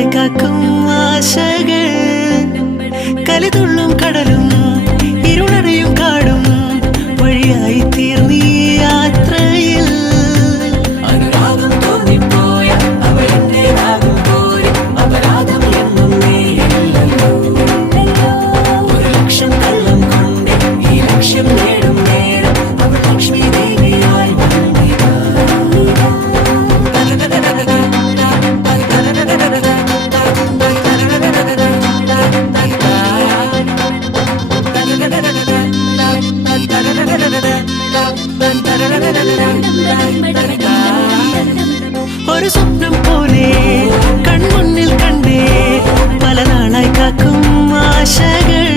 നാളായി കാക്കും ആശകൾ കലിതുള്ളും കടലും ഇരുളടയും കാടും വഴിയായി തീർന്നീ യാത്രയിൽ അനുരാഗം തോന്നിപ്പോയ അവൾ എന്റേതാകും പോലെ അപരാധം എന്നും നീയില്ലല്ലോ ഒരു ലക്ഷം കള്ളം കൊണ്ട് ഈ ലക്ഷ്യം നേടും നേരം അവൾ ലക്ഷ്മി ദേവിയായി വന്നിതാ ഒരു സ്വപ്നം പോലെ കൺമുന്നിൽ കണ്ടേ പല നാളായി കാക്കും ആശകൾ